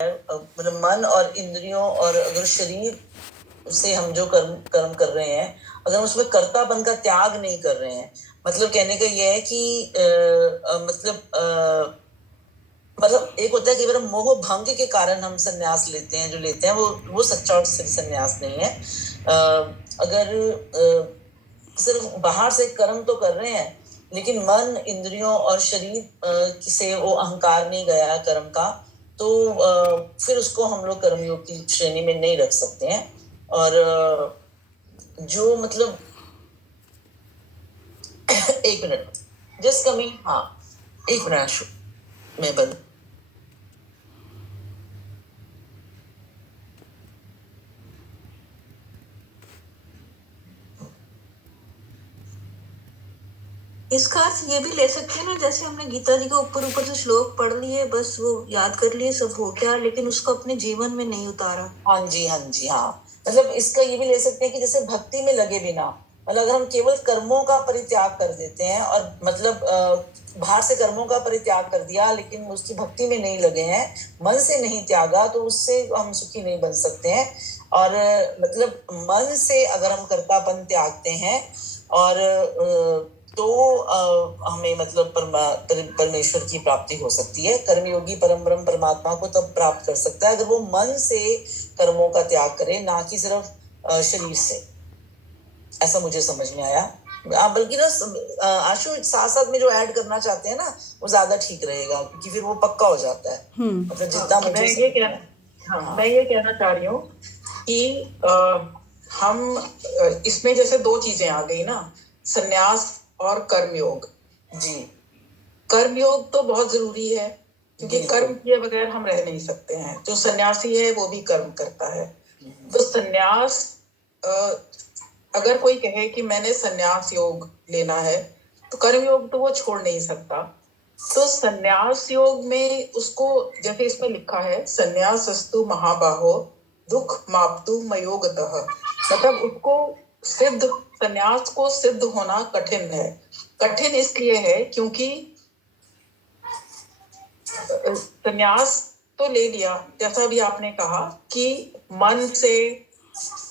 मतलब मन और इंद्रियों और अगर शरीर से हम जो कर्म कर रहे हैं, अगर हम उसमें कर्तापन का त्याग नहीं कर रहे हैं, मतलब कहने का यह है कि मतलब एक होता है कि अगर मोह भंग के कारण हम संन्यास लेते हैं, जो लेते हैं वो सच्चा और संन्यास नहीं है। अगर सिर्फ बाहर से कर्म तो कर रहे हैं, लेकिन मन, इंद्रियों और शरीर से वो अहंकार नहीं गया है कर्म का, तो फिर उसको हम लोग कर्मयोग की श्रेणी में नहीं रख सकते हैं। और जो मतलब एक मिनट, जस्ट कमिंग। हाँ, एक मिनट आशु, मैं बंद। इसका अर्थ ये भी ले सकते हैं ना, जैसे हमने गीता जी के ऊपर ऊपर से श्लोक पढ़ लिए, बस वो याद कर लिए, सब हो गया, लेकिन उसको अपने जीवन में नहीं उतारा। हाँ जी, हाँ जी, हाँ। मतलब इसका ये भी ले सकते हैं कि जैसे भक्ति में लगे बिना, मतलब अगर हम केवल कर्मों का परित्याग कर देते हैं और मतलब बाहर से कर्मों का परित्याग कर दिया, लेकिन उसकी भक्ति में नहीं लगे हैं, मन से नहीं त्यागा, तो उससे हम सुखी नहीं बन सकते हैं। और मतलब मन से अगर हम कर्तापन त्यागते हैं और तो हमें मतलब परमेश्वर की प्राप्ति हो सकती है। कर्मयोगी परम ब्रह्म परमात्मा को तब प्राप्त कर सकता है अगर वो मन से कर्मों का त्याग करे, ना कि सिर्फ शरीर से। ऐसा मुझे समझ में आया। बल्कि ना आशु साथ साथ में जो ऐड करना चाहते हैं ना, वो ज्यादा ठीक रहेगा, क्योंकि फिर वो पक्का हो जाता है। मतलब जितना मुझे मैं ये कहना चाह रही हूँ कि हम इसमें जैसे दो चीजें आ गई ना, संन्यास और कर्मयोग। जी, कर्मयोग तो बहुत जरूरी है, क्योंकि कर्म किए बगैर हम रह नहीं सकते हैं। जो सन्यासी है वो भी कर्म करता है। तो सन्यास, अगर कोई कहे कि मैंने सन्यास योग लेना है, तो कर्म योग तो वो छोड़ नहीं सकता। तो सन्यास योग में उसको, जैसे इसमें लिखा है, सन्यासस्तु महाबाहो दुख माप्तु मयोगतः, मतलब उसको सिद्ध, सन्यास को सिद्ध होना कठिन है। कठिन इसलिए है क्योंकि सन्यास तो ले लिया, जैसा भी आपने कहा कि मन से,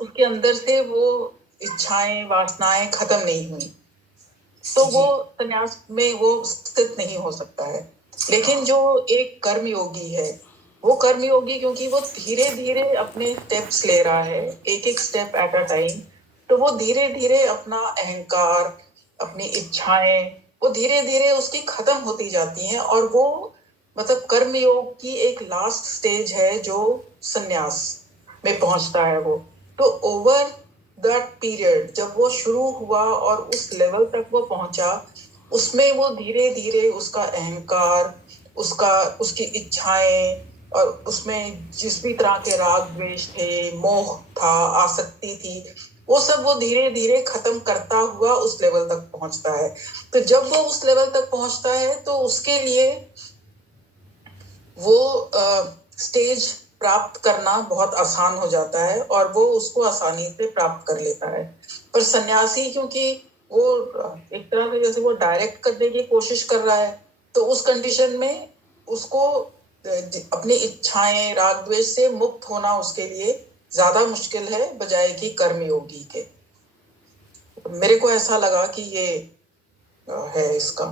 उसके अंदर से वो इच्छाएं, वासनाएं खत्म नहीं हुई, तो वो सन्यास में वो स्थित नहीं हो सकता है। लेकिन जो एक कर्मयोगी है, वो कर्मयोगी क्योंकि वो धीरे धीरे अपने स्टेप्स ले रहा है, एक एक स्टेप एट अ टाइम, तो वो धीरे धीरे अपना अहंकार, अपनी इच्छाएं, वो धीरे धीरे उसकी खत्म होती जाती हैं, और वो मतलब कर्मयोग की एक लास्ट स्टेज है जो सन्यास में पहुंचता है वो। तो ओवर दैट पीरियड, जब वो शुरू हुआ और उस लेवल तक वो पहुंचा, उसमें वो धीरे धीरे उसका अहंकार, उसकी इच्छाएं, और उसमें जिस भी तरह के राग द्वेष थे, मोह था, आसक्ति थी, वो सब वो धीरे धीरे खत्म करता हुआ उस लेवल तक पहुंचता है। तो जब वो उस लेवल तक पहुंचता है, तो उसके लिए वो स्टेज प्राप्त करना बहुत आसान हो जाता है, और वो उसको आसानी से प्राप्त कर लेता है। पर सन्यासी क्योंकि वो एक तरह से जैसे वो डायरेक्ट करने की कोशिश कर रहा है, तो उस कंडीशन में उसको अपनी इच्छाएं, राग द्वेष से मुक्त होना उसके लिए ज्यादा मुश्किल है बजाय कि कर्मयोगी के। मेरे को ऐसा लगा कि ये है इसका।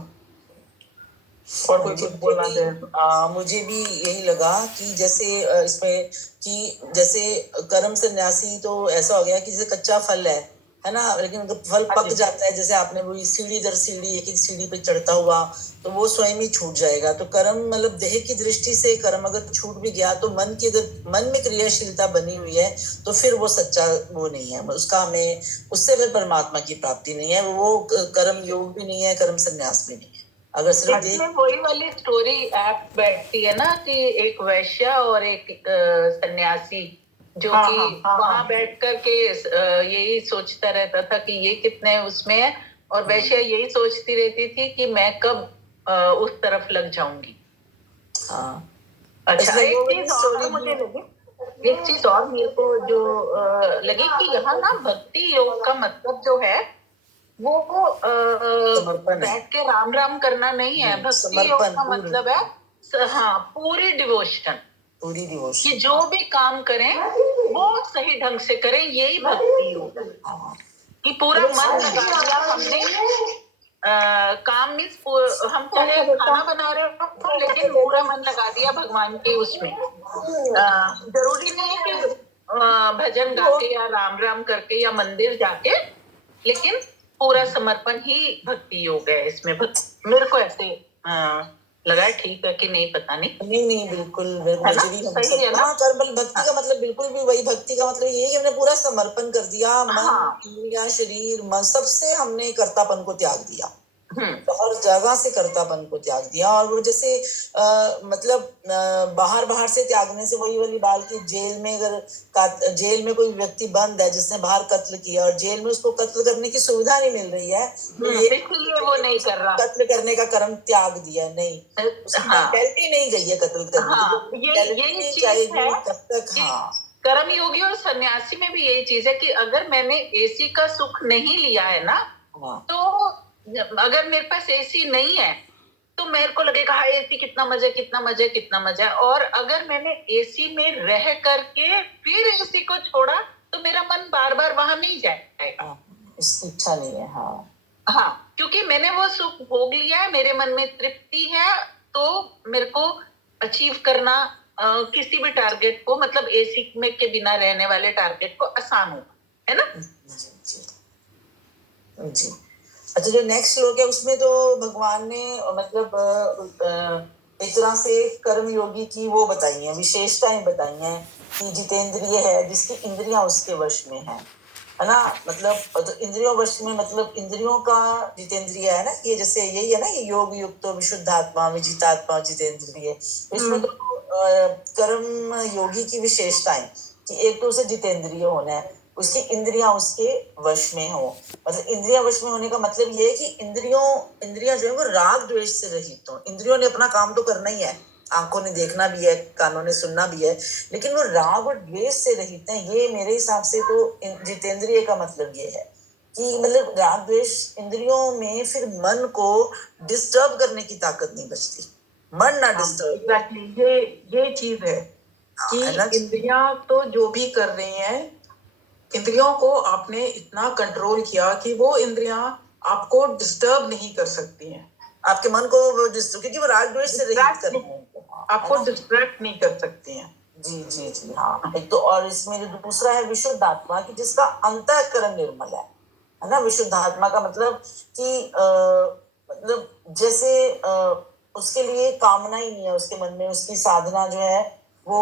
और कोई कुछ बोलना चाहे? मुझे भी यही लगा कि जैसे इसमें कि जैसे कर्म सन्यासी तो ऐसा हो गया कि जैसे कच्चा फल है ना, लेकिन अगर फल पक जाता है, जैसे आपने वो सीढ़ी दर सीढ़ी एक एक सीढ़ी पे चढ़ता हुआ, तो वो स्वयं ही छूट जाएगा। तो कर्म मतलब देह की दृष्टि से कर्म अगर छूट भी गया, तो मन की, अगर मन में क्रियाशीलता बनी हुई है, तो फिर वो सच्चा वो नहीं है, उसका हमें, उससे फिर परमात्मा की प्राप्ति नहीं है। वो कर्म योग भी नहीं है, कर्म सन्यास भी नहीं है। अगर सिर्फ इसमें वही वाली स्टोरी ऐप बैठती है ना, कि एक वैश्य और एक सन्यासी, जो कि वहां बैठ कर के यही सोचता रहता था कि ये कितने उसमें है, और वैश्य यही सोचती रहती थी कि मैं कब उस तरफ लग जाऊंगी। अच्छा, एक चीज और मुझे लगी, एक चीज और मेरे को जो लगी कि यहाँ ना भक्ति योग का मतलब जो है वो बैठ के राम राम करना नहीं है। भक्ति योग का मतलब है हाँ, पूरी डिवोशन, पूरी डिवोशन। कि जो भी काम करें वो सही ढंग से करें, यही भक्ति योग है। हाँ कि पूरा मन लगा दिया हमने। काम मीन्स हम चाहे खाना बना रहे हो लेकिन पूरा मन लगा दिया भगवान के उसमें। जरूरी नहीं है कि भजन गा के या राम राम करके या मंदिर जाके, लेकिन पूरा समर्पण ही भक्ति योग है इसमें। मेरे को ऐसे लगा है, ठीक है कि नहीं पता नहीं। नहीं नहीं बिल्कुल है ना? मुझे भी हम सही है सब ना? हाँ कर्म भक्ति का मतलब बिल्कुल भी वही, भक्ति का मतलब ये है कि हमने पूरा समर्पण कर दिया, मन हाँ। इंद्रियां शरीर मन सबसे हमने कर्तापन को त्याग दिया, हम्म, तो हर जगह से कर्तापन को त्याग दिया। और वो जैसे मतलब बाहर बाहर से त्यागने से वही वाली बात कि जेल में अगर जेल में कोई व्यक्ति बंद है जिसने बाहर कत्ल किया और जेल में उसको कत्ल करने की सुविधा नहीं मिल रही है, तो ये इसलिए वो नहीं कर रहा। कत्ल करने का कर्म त्याग दिया, नहीं उसकी हाँ। मेंटालिटी नहीं गई है कत्ल करने की, हाँ, जो ये मेंटालिटी चीज जाएगी है तब तक। कि हाँ कर्म योगी और सन्यासी में भी यही चीज है कि अगर मैंने एसी का सुख नहीं लिया है ना, हाँ तो अगर मेरे पास एसी नहीं है तो मेरे को लगेगा हाँ एसी कितना मजा, कितना मजा, कितना मजा। और अगर मैंने एसी में रह करके फिर एसी को छोड़ा तो मेरा मन बार बार वहां नहीं जाएगा। इसकी इच्छा नहीं है। हाँ हाँ, क्योंकि मैंने वो सुख भोग लिया है, मेरे मन में तृप्ति है, तो मेरे को अचीव करना किसी भी टारगेट को, मतलब एसी में के बिना रहने वाले टारगेट को आसान होगा, है ना? जी जी। अच्छा जो नेक्स्ट श्लोक है उसमें तो भगवान ने मतलब एक तरह से कर्म योगी की वो बताई है, विशेषताएं बताई हैं कि जितेंद्रिय है, जिसकी इंद्रियां उसके वश में है ना। मतलब तो इंद्रियों वश में मतलब इंद्रियों का जितेंद्रिय है ना, ये जैसे यही है ना, ये योग युक्त विशुद्धात्मा विजितात्मा जितेंद्रिय। इसमें तो कर्म योगी की विशेषताएं कि एक तो उसे जितेंद्रिय होना है, उसकी इंद्रियां उसके वश में हो। मतलब इंद्रियां वश में होने का मतलब ये है कि इंद्रियां जो है वो राग द्वेष से रहित हो। इंद्रियों ने अपना काम तो करना ही है, आंखों ने देखना भी है, कानों ने सुनना भी है, लेकिन वो राग और द्वेष से रहित है। ये मेरे हिसाब से तो जितेंद्रिय का मतलब ये है कि मतलब राग द्वेष इंद्रियों में फिर मन को डिस्टर्ब करने की ताकत नहीं बचती, मन ना डिस्टर्ब। एग्जैक्टली ये चीज है कि है ना? इंद्रियां तो जो भी कर रही हैं, इंद्रियों को आपने इतना कंट्रोल किया कि वो इंद्रियां आपको डिस्टर्ब नहीं कर सकती हैं, आपके मन को वो क्योंकि वो राग द्वेष से रहित कर रहे हैं, आपको डिस्ट्रैक्ट नहीं कर सकती हैं। जी जी जी। हाँ एक तो और इसमें जो दूसरा है विशुद्ध आत्मा की जिसका अंतःकरण निर्मल है ना। विशुद्ध आत्मा का मतलब कि मतलब जैसे उसके लिए कामना ही नहीं है उसके मन में, उसकी साधना जो है वो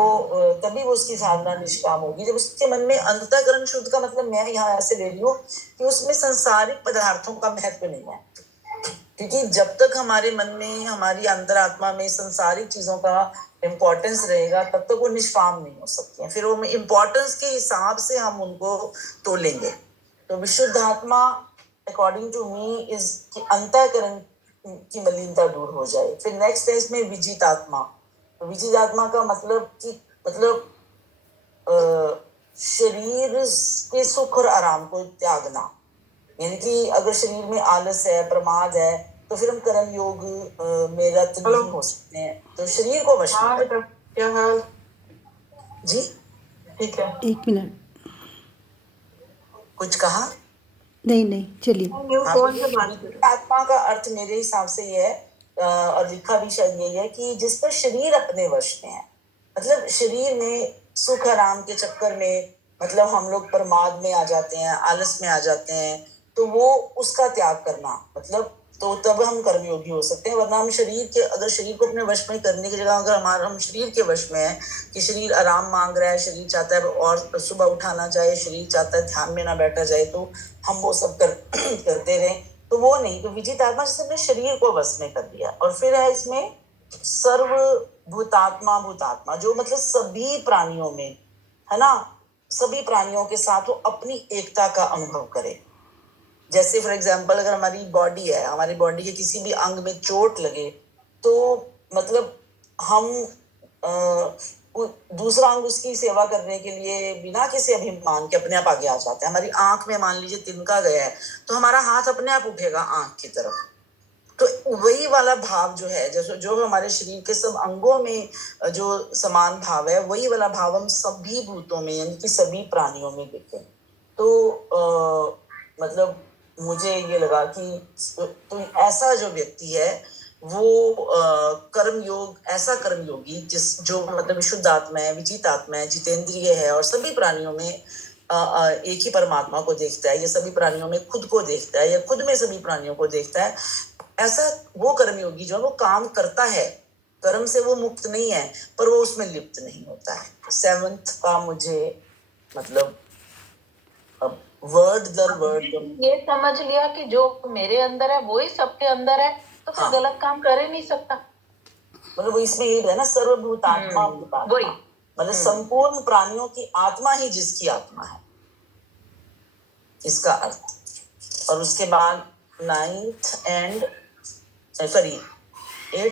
तभी वो उसकी साधना निष्काम होगी जब उसके मन में अंतःकरण शुद्ध का मतलब मैं यहाँ ऐसे ले रही हूँ कि उसमें सांसारिक पदार्थों का महत्व नहीं है। क्योंकि जब तक हमारे मन में हमारी अंतरात्मा में संसारिक चीजों का इम्पोर्टेंस रहेगा तब तक वो निष्काम नहीं हो सकती हैं। फिर वो इम्पोर्टेंस के हिसाब से हम उनको तोलेंगे। तो विशुद्ध आत्मा अकॉर्डिंग टू मी इज कि अंतःकरण की मलिनता दूर हो जाए। फिर नेक्स्ट है इसमें विजित आत्मा। तो विजित आत्मा का मतलब कि मतलब शरीर के सुख और आराम को त्यागना, यानी कि अगर शरीर में आलस है, प्रमाद है, तो फिर हम कर्म योग में रत नहीं हो सकते हैं। तो शरीर को वश में हाँ बेटा, क्या हाल? जी ठीक है, एक मिनट। कुछ कहा नहीं नहीं चलिए। कौन सा बात कर रहे हो? आत्मा का अर्थ मेरे हिसाब से ये है और लिखा भी शायद यही है कि जिसका शरीर अपने वश में है। मतलब शरीर में सुख आराम के चक्कर में मतलब हम लोग प्रमाद में आ जाते हैं, आलस में आ जाते हैं, तो वो उसका त्याग करना मतलब तो तब हम कर्मयोगी हो सकते हैं। वरना हम शरीर के अगर शरीर को अपने वश में करने की जगह अगर हमारा हम शरीर के वश में है कि शरीर आराम मांग रहा है, शरीर चाहता है और सुबह उठाना चाहे, शरीर चाहता है ध्यान में ना बैठा जाए, तो हम वो सब करते रहें, तो वो नहीं। तो विजित आत्मा जिसने अपने शरीर को वश में कर लिया। और फिर है इसमें सर्व भूतात्मा, भूतात्मा जो मतलब सभी प्राणियों में है ना, सभी प्राणियों के साथ वो अपनी एकता का अनुभव करे। जैसे फॉर एग्जाम्पल अगर हमारी बॉडी है, हमारी बॉडी के किसी भी अंग में चोट लगे तो मतलब हम दूसरा अंग उसकी सेवा करने के लिए बिना किसी अभिमान के अपने आप आगे आ जाता है। हमारी आंख में मान लीजिए तिनका गया है तो हमारा हाथ अपने आप उठेगा आंख की तरफ, तो वही वाला भाव जो है, जैसे जो हमारे शरीर के सब अंगों में जो समान भाव है, वही वाला भाव हम सभी भूतों में यानी कि सभी प्राणियों में देखें। तो मतलब मुझे ये लगा कि तो ऐसा जो व्यक्ति है वो कर्म योग, ऐसा कर्म योगी जिस जो मतलब शुद्ध आत्मा है, विजित आत्मा है, जितेंद्रिय है और सभी प्राणियों में एक ही परमात्मा को देखता है, या सभी प्राणियों में खुद को देखता है, या खुद में सभी प्राणियों को देखता है, ऐसा वो कर्मयोगी जो वो काम करता है, कर्म से वो मुक्त नहीं है पर वो उसमें लिप्त नहीं होता है। 7th का मुझे मतलब वर्ड दर वर्ड ये समझ लिया कि जो मेरे अंदर है वो ही सबके अंदर है, तो फिर हाँ। गलत काम कर ही नहीं सकता। मतलब इसमें ये है ना, सर्वभूतात्मा वही मतलब संपूर्ण प्राणियों की आत्मा ही जिसकी आत्मा है, इसका अर्थ। और उसके बाद 9th एंड